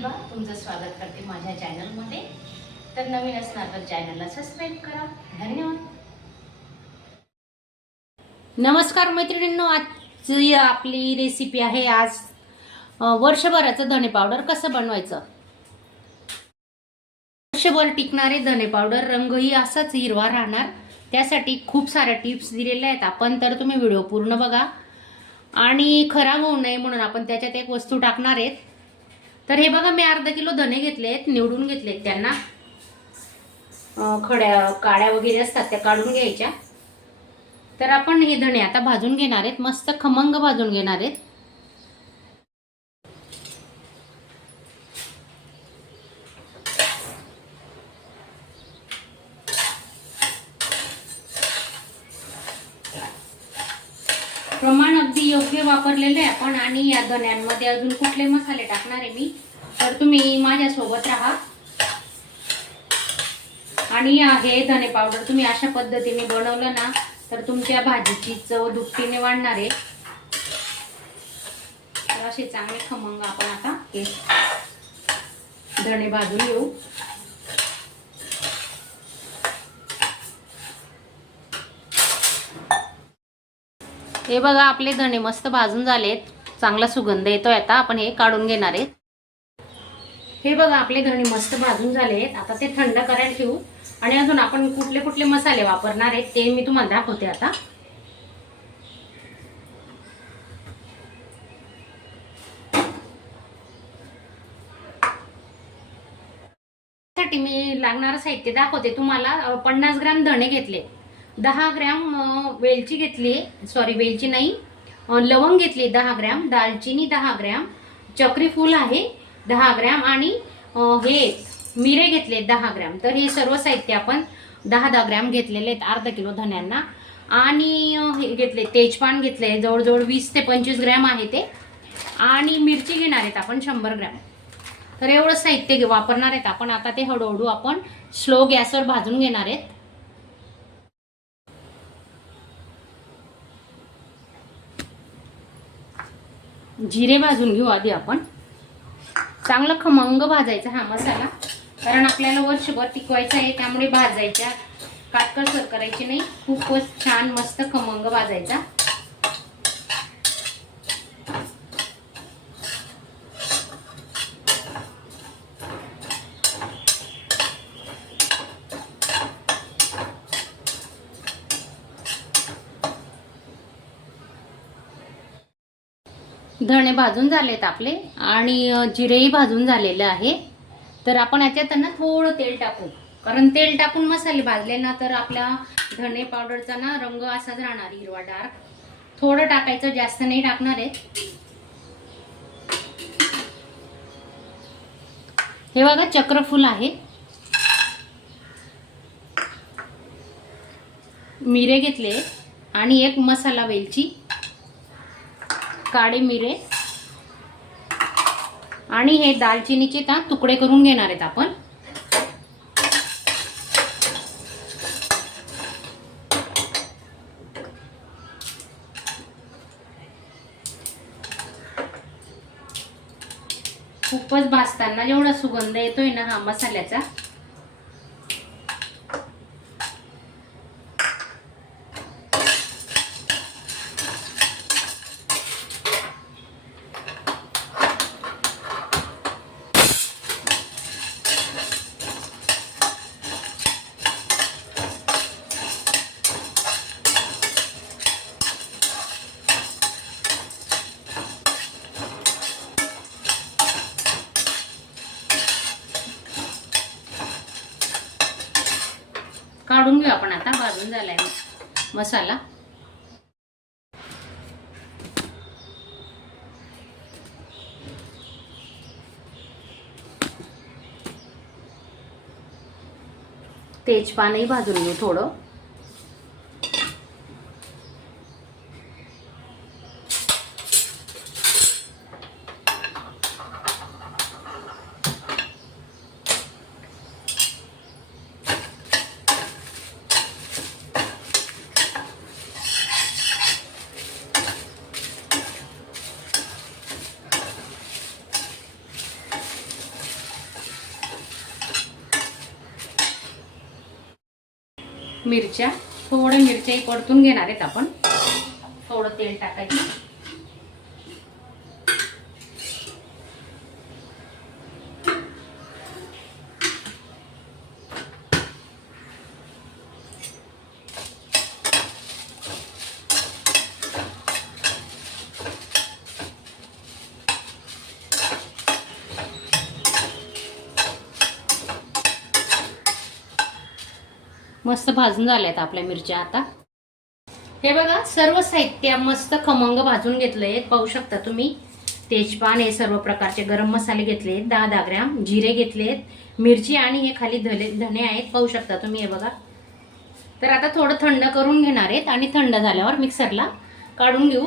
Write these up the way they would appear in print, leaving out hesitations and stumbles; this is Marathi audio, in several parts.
प्रतिभा तुमचं स्वागत करते माझ्या चॅनलमध्ये। तर नवीन असणार तर चॅनलला सबस्क्राइब करा। धन्यवाद। नमस्कार मैत्रिणींनो, आजची आपली रेसिपी आहे आज वर्षभराचं धने पावडर कसं बनवायचं। वर्षभर टिकणारे धने पावडर, रंगही असाच हिरवा राहणार, त्यासाठी खूप साऱ्या टिप्स दिलेल्या आहेत आपण। तर तुम्ही व्हिडिओ पूर्ण बघा आणि खराब होऊ नये म्हणून आपण त्याच्यात एक वस्तू टाकणार आहेत। तर हे बघा, मी अर्धा किलो धने घेतलेत, निवडून घेतलेत, त्यांना खड्या काड्या वगैरे असतात त्या काढून घ्यायच्या। तर आपण हे धने आता भाजून घेणार आहेत, मस्त खमंग भाजून घेणार आहेत। प्रमाण अगदी योग्य वापरलेले आहे आपण। आणि या धन्यांमध्ये अजून कुठले मसाले टाकणार आहे मी, तर तुम्ही माझ्या सोबत राहा। आणि हे धने पावडर तुम्ही अशा पद्धतीने बनवलं ना तर तुमच्या भाजीची चव दुपटीने वाढणार आहे। तर असे चांगले खमंग आपण आता हे धने भाजून घेऊ। हे बघा, आपले धने मस्त भाजून झालेत, चांगला सुगंध येतोय। आता आपण हे काढून घेणार आहेत। हे बघा, आपले धने मस्त भाजून झालेत, आता ते थंड करायला ठेवू। आणि अजून आपण कुठले कुठले मसाले वापरणार आहेत ते मी तुम्हाला दाखवते आता। साठी मी लागणारं साहित्य दाखवते तुम्हाला। 50 ग्रॅम धणे घेतले, 10 ग्रॅम वेलची घेतली, सॉरी वेलची नाही, लवंग घेतली 10 ग्रॅम, दालचिनी 10 ग्रॅम, चक्री फूल आहे 10 ग्रॅम आणि हे मिरे घेतले 10 ग्रॅम। तर हे सर्व साहित्य आपण 10-10 ग्रॅम घेतलेले आहेत अर्धा किलो धन्यांना। आणि हे घेतले तेजपान घेतले, जवळजवळ 20 ते 25 ग्रॅम आहे ते। आणि मिरची घेणार आहेत आपण 100 ग्रॅम। तर एवढं साहित्य वापरणार आहेत आपण। आता ते हळूहळू आपण स्लो गॅसवर भाजून घेणार आहेत। जिरे भाजून घेऊ आधी आपण। चांगला खमंग भाजायचा हा मसाला, कारण आपल्याला वर्षभर टिकवायचा आहे, त्यामुळे भाजायच्या काटकसर करायची नाही, खूपच छान मस्त खमंग भाजायचा। धणे भाजून झालेत आपले आणि जिरेही भाजून झालेले आहे। तर आपण याच्यात ना थोडं तेल टाकू, कारण तेल टाकून मसाले भाजले ना तर आपल्या धणे पावडरचा ना रंग असाच राहणार, हिरवा डार्क। थोडं टाकायचं, जास्त नाही टाकणार आहे। हे बघा, चक्रफूल आहे, मिरे घेतले आणि एक मसाला वेलची, काळे मिरे आणि हे दालचिनीचे तुकडे करून घेणार आहेत आपण। खूपच भाजताना जेवढा सुगंध येतोय ना हा मसाल्याचा, काढून घेऊ आपण आता। भाजून झालाय मसाला। तेजपानही भाजून घेऊ थोडं। मिरच्या, थोड्या मिरच्याही परतून घेणार आहेत आपण. थोडं तेल टाकायचं. मस्त भाजून झाल्यात आपल्या मिरच्या. आता हे बघा, सर्व साहित्य मस्त खमंग भाजून घेतलंय. पाहू शकता तुम्ही. तेजपान, हे सर्व प्रकारचे गरम मसाले घेतलेत. 10 ग्रॅम जिरे घेतलेत, मिरची आणि हे खाली धने आहेत. पाहू शकता तुम्ही. हे बघा. तर आता थोडं थंड करून घेणार आहेत आणि थंड झाल्यावर मिक्सरला काढून घेऊ.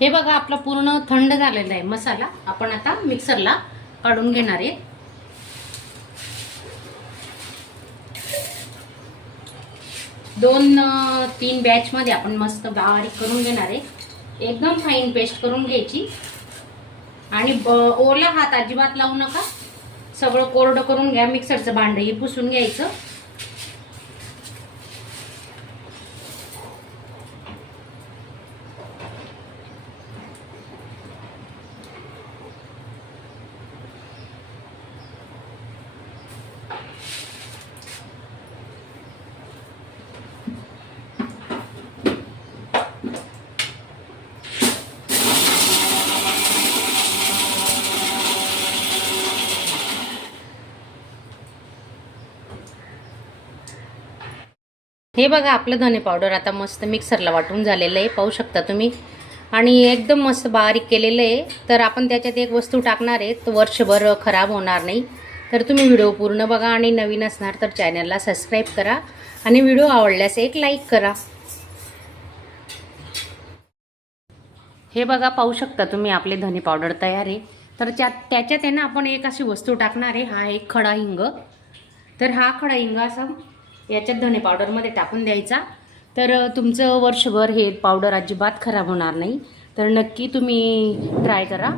हे बघा, आपला पूर्ण थंड झालेला आहे मसाला. आपण आता मिक्सरला काढून घेणार आहे. दोन तीन बॅच मध्ये आपण मस्त बारीक करून घेणार आहे. एकदम फाईन पेस्ट करून घ्यायची. आणि ओला हात अजिबात लावू नका. सगळं कोरडं करून घ्या. मिक्सरचं भांडही पुसून घ्यायचं. हे बघा, आपलं धने पावडर आता मस्त मिक्सरला वाटून झालेलं आहे. पाहू शकता तुम्ही. आणि एकदम मस्त बारीक केलेलं आहे. तर आपण त्याच्यात एक वस्तू टाकणार आहे, तो वर्षभर खराब होणार नाही. तर तुम्ही व्हिडिओ पूर्ण बघा आणि नवीन असणार तर चॅनलला सबस्क्राईब करा आणि व्हिडिओ आवडल्यास एक लाईक करा. हे बघा, पाहू शकता तुम्ही. आपले धने पावडर तयार आहे. तर त्याच्यात आहे ना आपण एक अशी वस्तू टाकणार आहे. हा एक खडा हिंग. तर हा खडा हिंग असा याच्यात धने पावडरमध्ये टाकून द्यायचा. तर तुमचं वर्षभर हे पावडर अजिबात खराब होणार नाही. तर नक्की तुम्ही ट्राय करा.